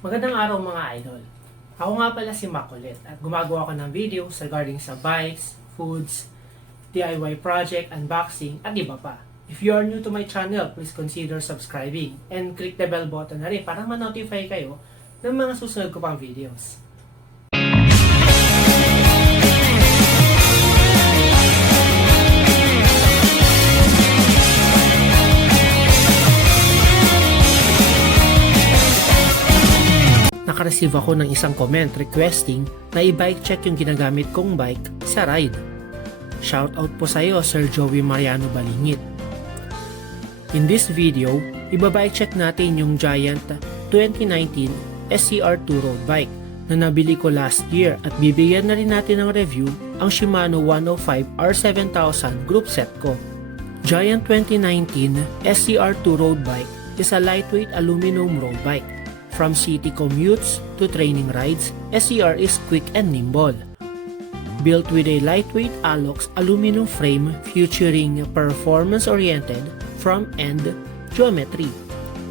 Magandang araw mga idol. Ako nga pala si MackCoolEat at gumagawa ko ng videos regarding sa bikes, foods, DIY project, unboxing at iba pa. If you are new to my channel, please consider subscribing and click the bell button na rin para ma-notify kayo ng mga susunod ko pang videos. Nakareceive ako ng isang comment requesting na i-bike check yung ginagamit kong bike sa ride. Shoutout po sa iyo, Sir Joey Mariano Balingit. In this video, i-bike check natin yung Giant 2019 SCR 2 road bike na nabili ko last year at bibigyan na rin natin ng review ang Shimano 105 R7000 Groupset ko. Giant 2019 SCR 2 road bike is a lightweight aluminum road bike. From city commutes to training rides, SCR is quick and nimble. Built with a lightweight ALUXX aluminum frame featuring performance-oriented front-end geometry,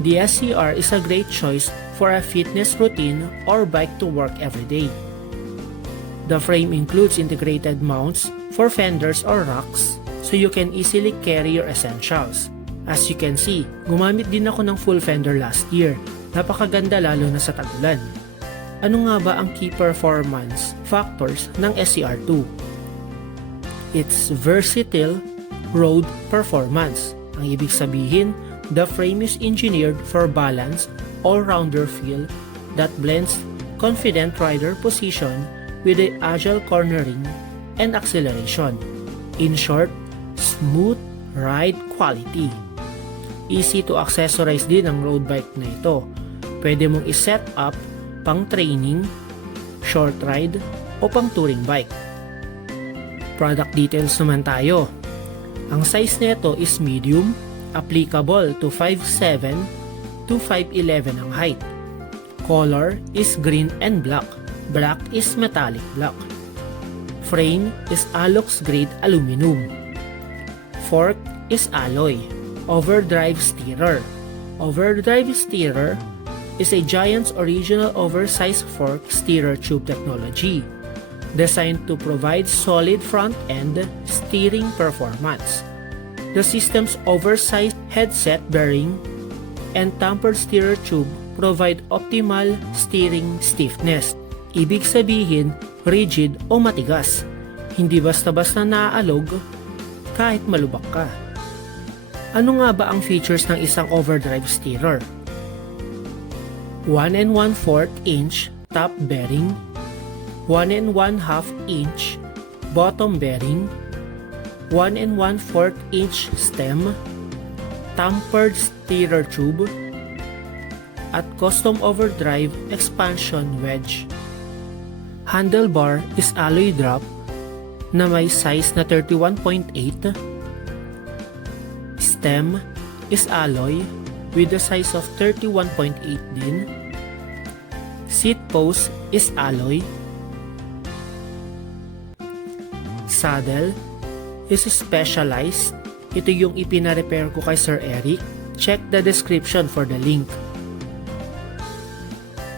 the SCR is a great choice for a fitness routine or bike to work every day. The frame includes integrated mounts for fenders or racks so you can easily carry your essentials. As you can see, gumamit din ako ng full fender last year. Napakaganda lalo na sa tag-ulan. Ano nga ba ang key performance factors ng SCR2? It's versatile road performance. Ang ibig sabihin, the frame is engineered for balance, all-rounder feel that blends confident rider position with the agile cornering and acceleration. In short, smooth ride quality. Easy to accessorize din ang road bike na ito. Pwede mong i-set up pang training, short ride, o pang touring bike. Product details naman tayo. Ang size nito is medium, applicable to 5'7" to 5'11" ang height. Color is green and black. Black is metallic black. Frame is ALUXX-Grade aluminum. Fork is alloy. OVERDRIVE steerer. OVERDRIVE steerer is a Giant's original oversized fork steerer tube technology designed to provide solid front-end steering performance. The system's oversized headset bearing and tapered steerer tube provide optimal steering stiffness. Ibig sabihin, rigid o matigas. Hindi basta-basta naaalog kahit malubak ka. Ano nga ba ang features ng isang overdrive steerer? 1 1/4 inch top bearing, 1 1/2 inch bottom bearing, 1 1/4 inch stem, tapered steerer tube, at custom overdrive expansion wedge. Handlebar is alloy drop na may size na 31.8. Stem is alloy with a size of 31.8 din. Seat post is alloy. Saddle is specialized. Ito yung ipina-repair ko kay Sir Eric. Check the description for the link.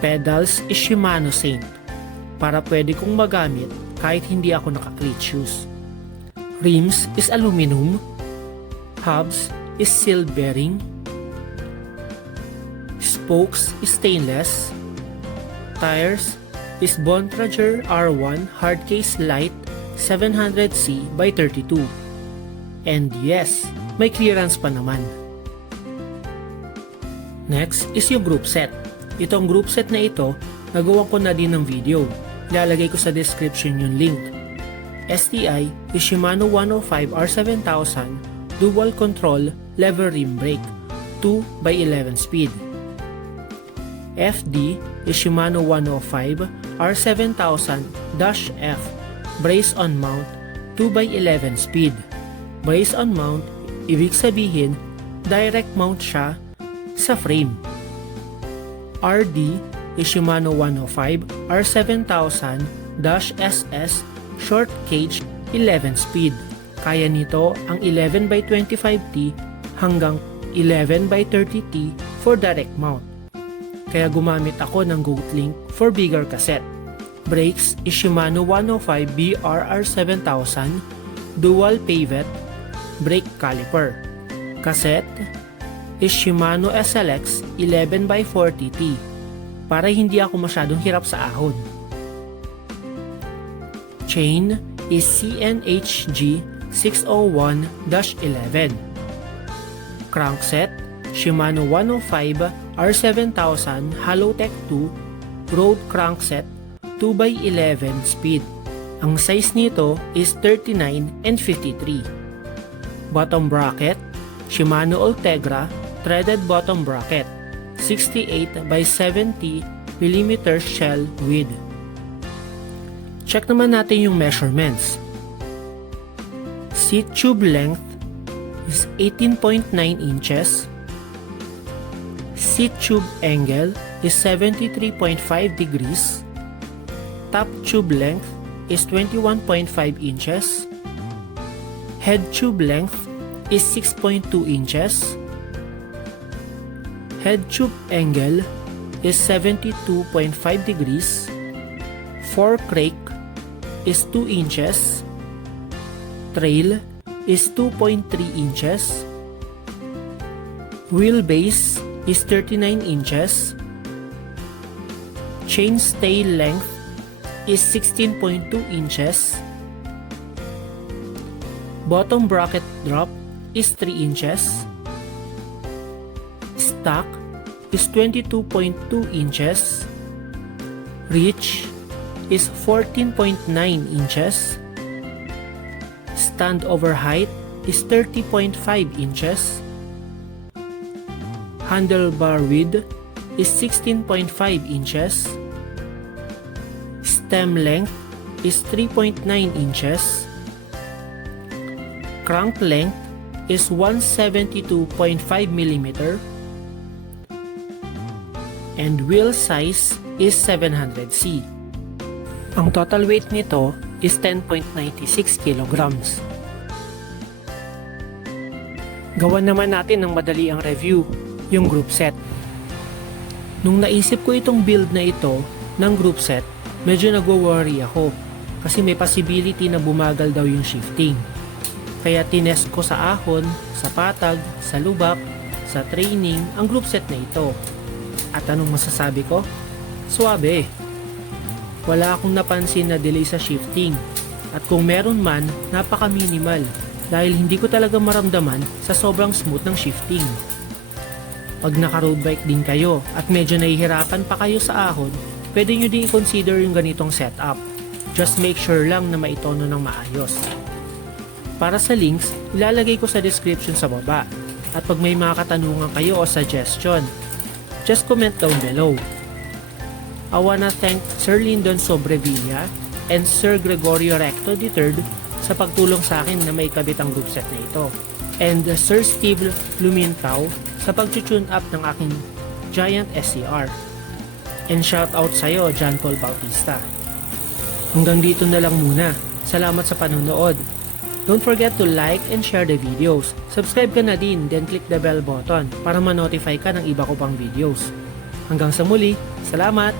Pedals is Shimano Saint para pwede kong magamit kahit hindi ako naka-cleat shoes. Rims is aluminum. Hubs is sealed bearing. Spokes is stainless. Tires is Bontrager R1 hardcase light 700C by 32. And yes, may clearance pa naman. Next is yung Groupset. Itong Groupset na ito, nagawa ko na din ng video. Ilalagay ko sa description yung link. STI is Shimano 105 R7000 dual control lever rim brake 2x11 speed. FD is Shimano 105 R7000-F brace on mount 2x11 speed. Brace on mount, ibig sabihin direct mount siya sa frame. RD is Shimano 105 R7000-SS short cage 11 speed. Kaya nito ang 11x25T hanggang 11x30T for direct mount. kaya gumamit ako ng goat link for bigger cassette. Brakes is Shimano 105 BR-R7000 dual pivot brake caliper. Cassette is Shimano SLX 11x40T para hindi ako masyadong hirap sa ahon. Chain is CNHG 601-11. Crankset Shimano 105 R7000 Halotech 2 Road Crankset 2x11 speed. Ang size nito is 39 and 53. Bottom bracket Shimano Ultegra threaded bottom bracket 68x70mm shell width. Check naman natin yung measurements. Seat tube length is 18.9 inches. Seat tube angle is 73.5 degrees. Top tube length is 21.5 inches. Head tube length is 6.2 inches. Head tube angle is 72.5 degrees. Fork rake is 2 inches. Trail is 2.3 inches. Wheelbase is 39 inches. Chainstay length is 16.2 inches. Bottom bracket drop is 3 inches. Stock is 22.2 inches. Reach is 14.9 inches. Standover height is 30.5 inches. Handlebar width is 16.5 inches. Stem length is 3.9 inches. Crank length is 172.5 mm. And wheel size is 700C. Ang total weight nito is 10.96 kilograms. Gawan naman natin ng madali ang review, yung Groupset. Nung naisip ko itong build na ito ng Groupset, medyo nagwo-worry ako kasi may possibility na bumagal daw yung shifting. Kaya tinest ko sa ahon, sa patag, sa lubak, sa training ang Groupset na ito. At anong masasabi ko? Suwabe. Wala akong napansin na delay sa shifting. At kung meron man, napaka-minimal dahil hindi ko talaga maramdaman sa sobrang smooth ng shifting. Pag naka-road bike din kayo at medyo nahihirapan pa kayo sa ahon, pwede nyo din i-consider yung ganitong setup. Just make sure lang na maitono ng maayos. Para sa links, ilalagay ko sa description sa baba. At pag may mga katanungan kayo o suggestion, just comment down below. I wanna thank Sir Lyndon Sobrevilla and Sir Gregorio Recto III sa pagtulong sa akin na maikabit ang Groupset na ito. And Sir Steve Lumintao sa pag-tune up ng aking Giant SCR. And shout out sa'yo, John Paul Bautista. Hanggang dito na lang muna. Salamat sa panonood. Don't forget to like and share the videos. Subscribe ka na din, then click the bell button para ma-notify ka ng iba ko pang videos. Hanggang sa muli, salamat!